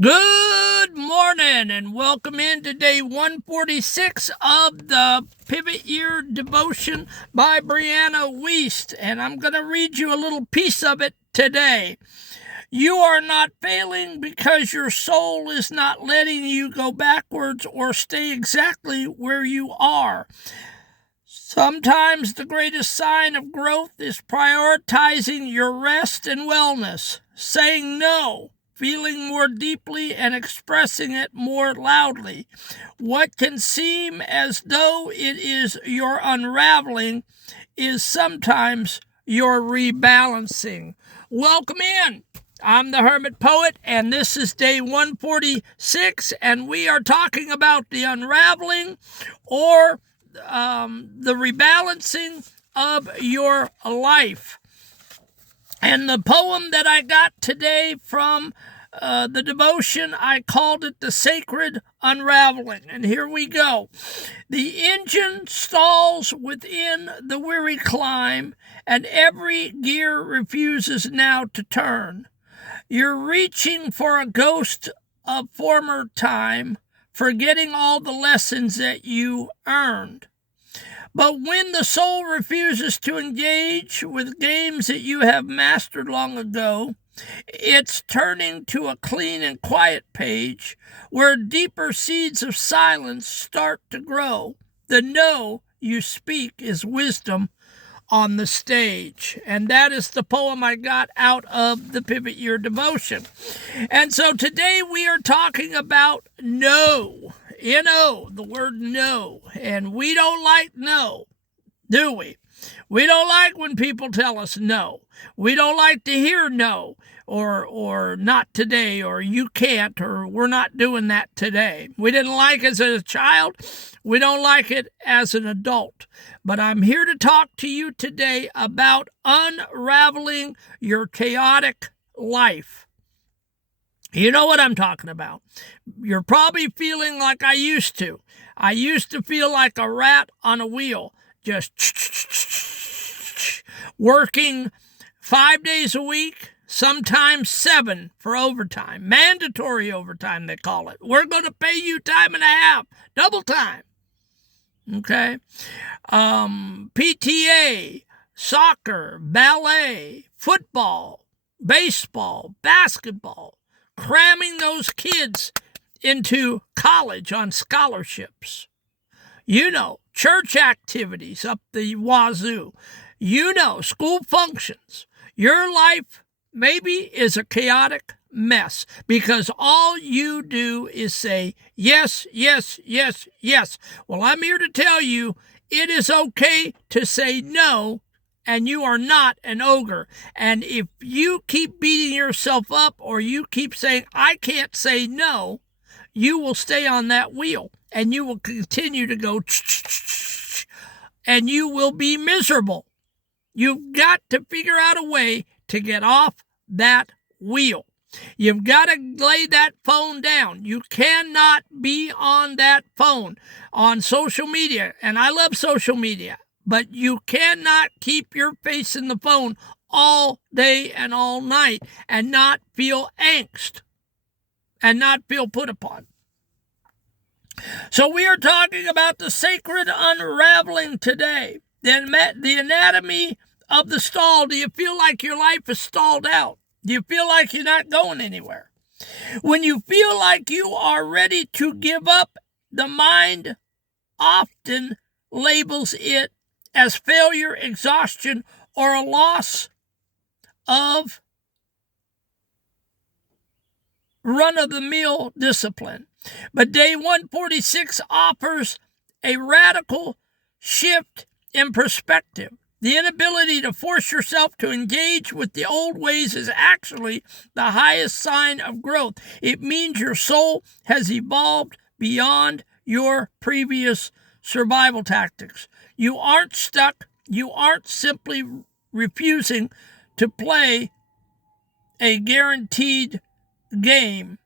Good morning and welcome into day 146 of the Pivot Year Devotion by Brianna Wiest, and I'm going to read you a little piece of it today. You are not failing because your soul is not letting you go backwards or stay exactly where you are. Sometimes the greatest sign of growth is prioritizing your rest and wellness, saying no, feeling more deeply and expressing it more loudly. What can seem as though it is your unraveling is sometimes your rebalancing. Welcome in. I'm the Hermit Poet, and this is day 146, and we are talking about the unraveling or the rebalancing of your life. And the poem that I got today from the devotion, I called it The Sacred Unraveling. And here we go. The engine stalls within the weary climb, and every gear refuses now to turn. You're reaching for a ghost of former time, forgetting all the lessons that you earned. But when the soul refuses to engage with games that you have mastered long ago, it's turning to a clean and quiet page where deeper seeds of silence start to grow. The no you speak is wisdom on the stage. And that is the poem I got out of the Pivot Year Devotion. And so today we are talking about no. N-O, the word no. And we don't like no, do we? We don't like when people tell us no. We don't like to hear no, or not today, or you can't, or we're not doing that today. We didn't like it as a child. We don't like it as an adult. But I'm here to talk to you today about unraveling your chaotic life. You know what I'm talking about. You're probably feeling like I used to. I used to feel like a rat on a wheel, just working 5 days a week, sometimes 7 for overtime. Mandatory overtime, they call it. We're going to pay you time and a half, double time. Okay? PTA, soccer, ballet, football, baseball, basketball, cramming those kids into college on scholarships. You know, church activities up the wazoo. You know, school functions. Your life maybe is a chaotic mess because all you do is say yes, yes, yes, yes. Well, I'm here to tell you it is okay to say no, and you are not an ogre. And if you keep beating yourself up or you keep saying, I can't say no, you will stay on that wheel and you will continue to go and you will be miserable. You've got to figure out a way to get off that wheel. You've got to lay that phone down. You cannot be on that phone on social media. And I love social media, but you cannot keep your face in the phone all day and all night and not feel angst and not feel put upon. So we are talking about the sacred unraveling today. The anatomy of the stall. Do you feel like your life is stalled out? Do you feel like you're not going anywhere? When you feel like you are ready to give up, the mind often labels it as failure, exhaustion, or a loss of run-of-the-mill discipline. But day 146 offers a radical shift in perspective. The inability to force yourself to engage with the old ways is actually the highest sign of growth. It means your soul has evolved beyond your previous survival tactics. You aren't stuck. You aren't simply refusing to play a guaranteed game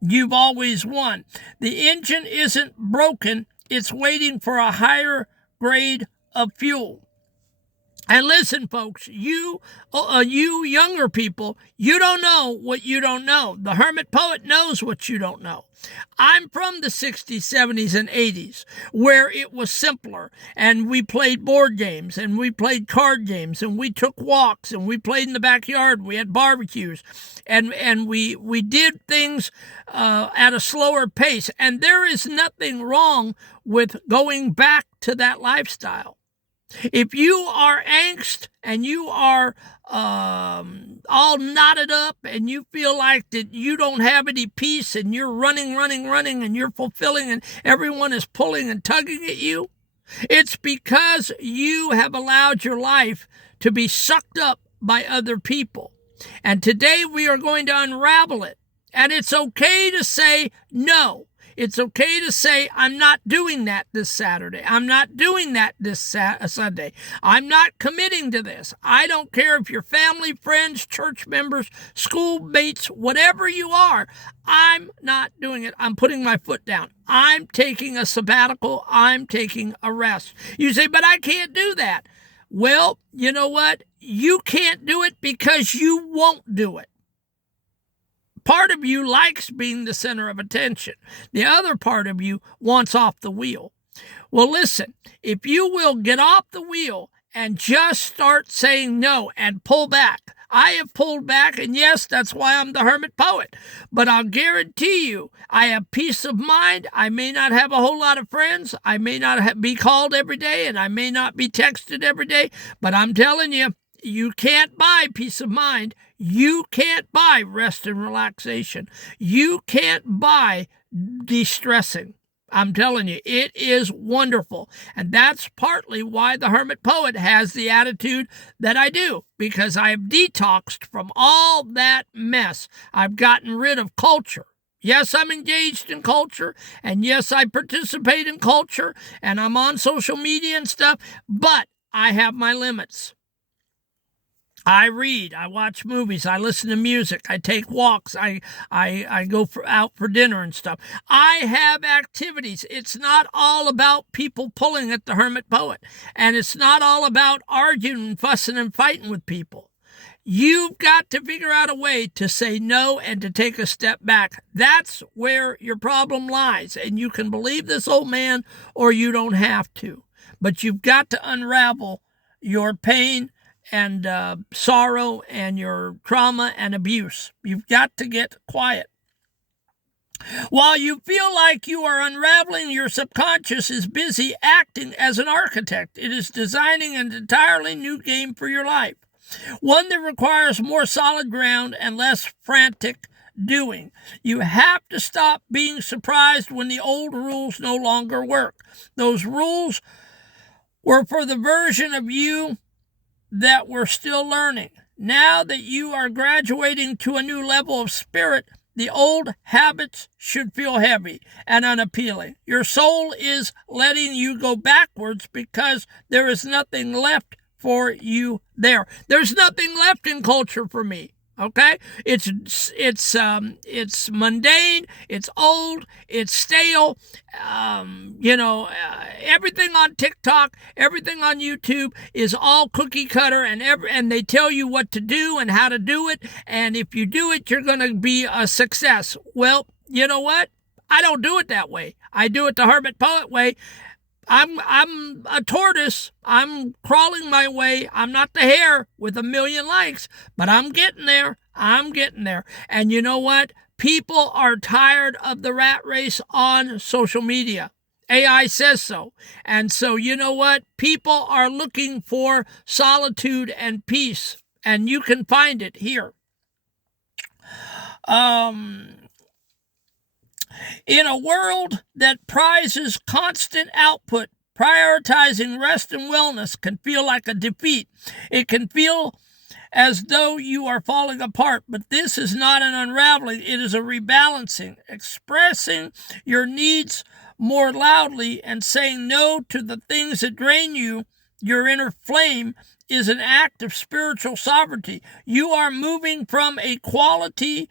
you've always won. The engine isn't broken. It's waiting for a higher grade of fuel. And listen, folks, you younger people, you don't know what you don't know. The Hermit Poet knows what you don't know. I'm from the 60s, 70s, and 80s, where it was simpler, and we played board games, and we played card games, and we took walks, and we played in the backyard, we had barbecues, and we did things at a slower pace. And there is nothing wrong with going back to that lifestyle. If you are angst and you are all knotted up and you feel like that you don't have any peace and you're running, and you're fulfilling and everyone is pulling and tugging at you, it's because you have allowed your life to be sucked up by other people. And today we are going to unravel it. And it's okay to say no. It's okay to say, I'm not doing that this Saturday. I'm not doing that this Sunday. I'm not committing to this. I don't care if you're family, friends, church members, schoolmates, whatever you are. I'm not doing it. I'm putting my foot down. I'm taking a sabbatical. I'm taking a rest. You say, but I can't do that. Well, you know what? You can't do it because you won't do it. Part of you likes being the center of attention. The other part of you wants off the wheel. Well, listen, if you will get off the wheel and just start saying no and pull back. I have pulled back, and yes, that's why I'm the Hermit Poet. But I'll guarantee you, I have peace of mind. I may not have a whole lot of friends. I may not be called every day, and I may not be texted every day. But I'm telling you, you can't buy peace of mind. You can't buy rest and relaxation. You can't buy de-stressing. I'm telling you, it is wonderful. And that's partly why the Hermit Poet has the attitude that I do, because I have detoxed from all that mess. I've gotten rid of culture. Yes, I'm engaged in culture, and yes, I participate in culture, and I'm on social media and stuff, but I have my limits. I read, I watch movies, I listen to music, I take walks, I go out for dinner and stuff. I have activities. It's not all about people pulling at the Hermit Poet, and it's not all about arguing, fussing, and fighting with people. You've got to figure out a way to say no and to take a step back. That's where your problem lies, and you can believe this old man or you don't have to. But you've got to unravel your pain and sorrow and your trauma and abuse. You've got to get quiet. While you feel like you are unraveling, your subconscious is busy acting as an architect. It is designing an entirely new game for your life, one that requires more solid ground and less frantic doing. You have to stop being surprised when the old rules no longer work. Those rules were for the version of you that we're still learning. Now that you are graduating to a new level of spirit, the old habits should feel heavy and unappealing. Your soul is letting you go backwards because there is nothing left for you there. There's nothing left in culture for me. Okay, it's mundane, it's old, it's stale. Everything on TikTok, everything on YouTube is all cookie cutter, and they tell you what to do and how to do it, and if you do it, you're going to be a success. Well, you know what? I don't do it that way. I do it the Hermit Poet way. I'm a tortoise. I'm crawling my way. I'm not the hare with a million likes, but I'm getting there. I'm getting there. And you know what? People are tired of the rat race on social media. AI says so. And so, you know what? People are looking for solitude and peace, and you can find it here. In a world that prizes constant output, prioritizing rest and wellness can feel like a defeat. It can feel as though you are falling apart, but this is not an unraveling. It is a rebalancing, expressing your needs more loudly and saying no to the things that drain you. Your inner flame is an act of spiritual sovereignty. You are moving from a quantity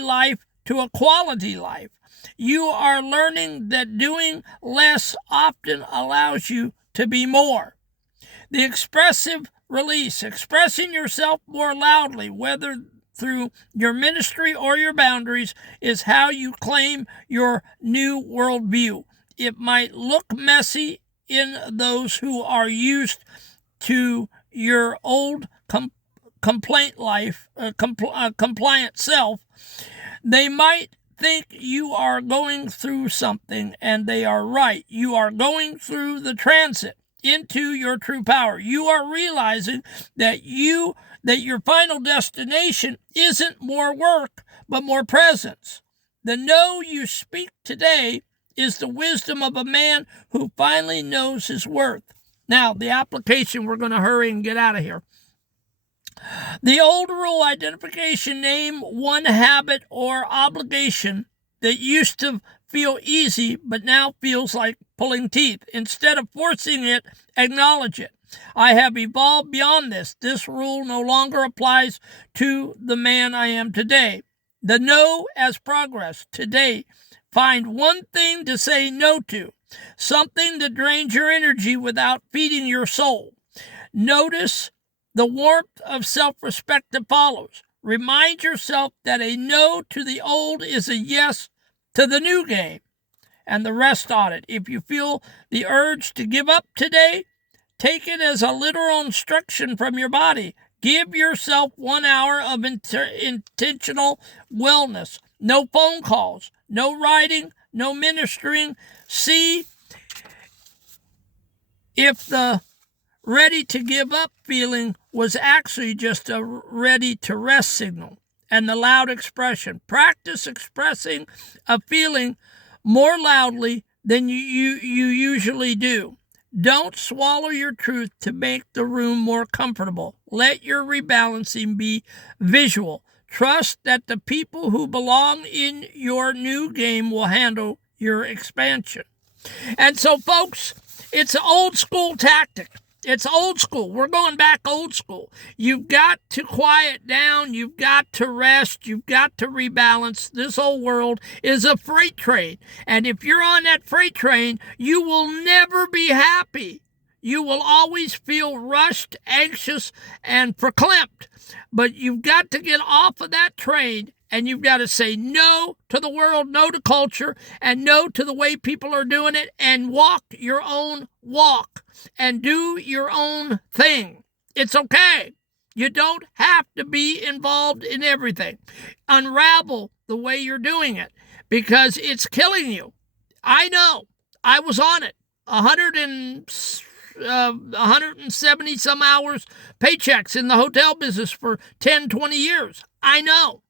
life to a quality life. You are learning that doing less often allows you to be more. The expressive release, expressing yourself more loudly, whether through your ministry or your boundaries, is how you claim your new worldview. It might look messy in those who are used to your old compliant self. They might think you are going through something, and they are right. You are going through the transit into your true power. You are realizing that your final destination isn't more work, but more presence. The no you speak today is the wisdom of a man who finally knows his worth. Now, the application, we're going to hurry and get out of here. The old rule identification: name one habit or obligation that used to feel easy but now feels like pulling teeth. Instead of forcing it, acknowledge it. I have evolved beyond this. This rule no longer applies to the man I am today. The no as progress. Today, find one thing to say no to, something that drains your energy without feeding your soul. Notice the warmth of self-respect that follows. Remind yourself that a no to the old is a yes to the new game, and the rest on it. If you feel the urge to give up today, take it as a literal instruction from your body. Give yourself 1 hour of intentional wellness. No phone calls, no writing, no ministering. See if the ready to give up feeling was actually just a ready to rest signal. And the loud expression. Practice expressing a feeling more loudly than you usually do. Don't swallow your truth to make the room more comfortable. Let your rebalancing be visual. Trust that the people who belong in your new game will handle your expansion. And so, folks, it's an old school tactic. It's old school. We're going back old school. You've got to quiet down. You've got to rest. You've got to rebalance. This whole world is a freight train. And if you're on that freight train, you will never be happy. You will always feel rushed, anxious, and verklempt. But you've got to get off of that train, and you've got to say no to the world, no to culture, and no to the way people are doing it, and walk your own walk and do your own thing. It's okay. You don't have to be involved in everything. Unravel the way you're doing it, because it's killing you. I know. I was on it. 170 some hours paychecks in the hotel business for 10, 20 years. I know.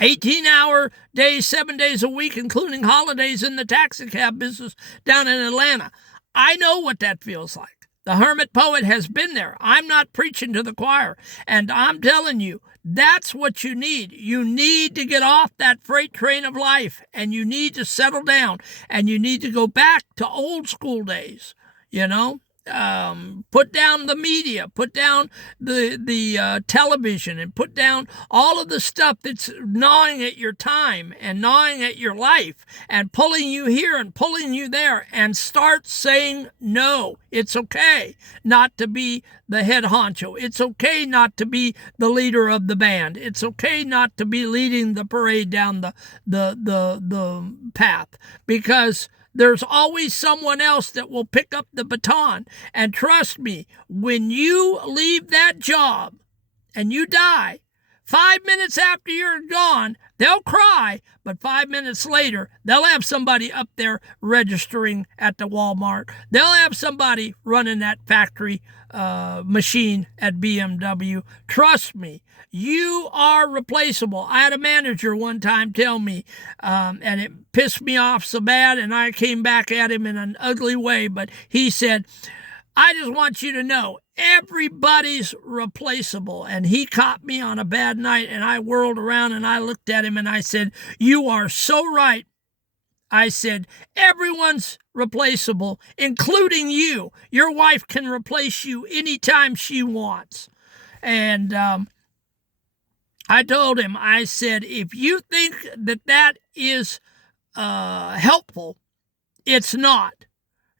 18-hour days, 7 days a week, including holidays in the taxi cab business down in Atlanta. I know what that feels like. The hermit poet has been there. I'm not preaching to the choir. And I'm telling you, that's what you need. You need to get off that freight train of life, and you need to settle down, and you need to go back to old school days, Put down the media, put down the television, and put down all of the stuff that's gnawing at your time and gnawing at your life and pulling you here and pulling you there, and start saying no. It's okay not to be the head honcho. It's okay not to be the leader of the band. It's okay not to be leading the parade down the path, because there's always someone else that will pick up the baton. And trust me, when you leave that job and you die, 5 minutes after you're gone, they'll cry, but 5 minutes later, they'll have somebody up there registering at the Walmart. They'll have somebody running that factory machine at BMW. Trust me, you are replaceable. I had a manager one time tell me, and it pissed me off so bad, and I came back at him in an ugly way, but he said, I just want you to know, everybody's replaceable. And he caught me on a bad night, and I whirled around and I looked at him and I said, you are so right. I said, everyone's replaceable, including you. Your wife can replace you anytime she wants. And I told him, I said, if you think that is helpful, it's not.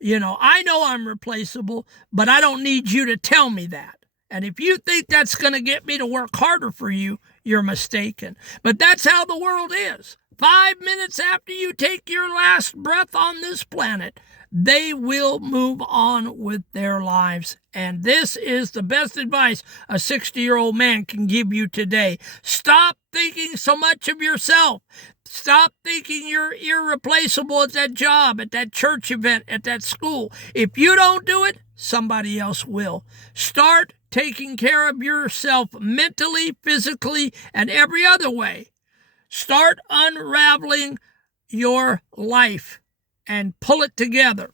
I know I'm replaceable, but I don't need you to tell me that. And if you think that's going to get me to work harder for you, you're mistaken. But that's how the world is. 5 minutes after you take your last breath on this planet, they will move on with their lives. And this is the best advice a 60-year-old man can give you today. Stop thinking so much of yourself. Stop thinking you're irreplaceable at that job, at that church event, at that school. If you don't do it, somebody else will. Start taking care of yourself mentally, physically, and every other way. Start unraveling your life and pull it together.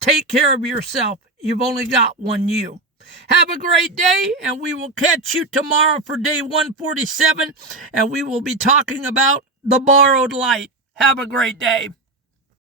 Take care of yourself. You've only got one you. Have a great day, and we will catch you tomorrow for day 147, and we will be talking about the borrowed light. Have a great day.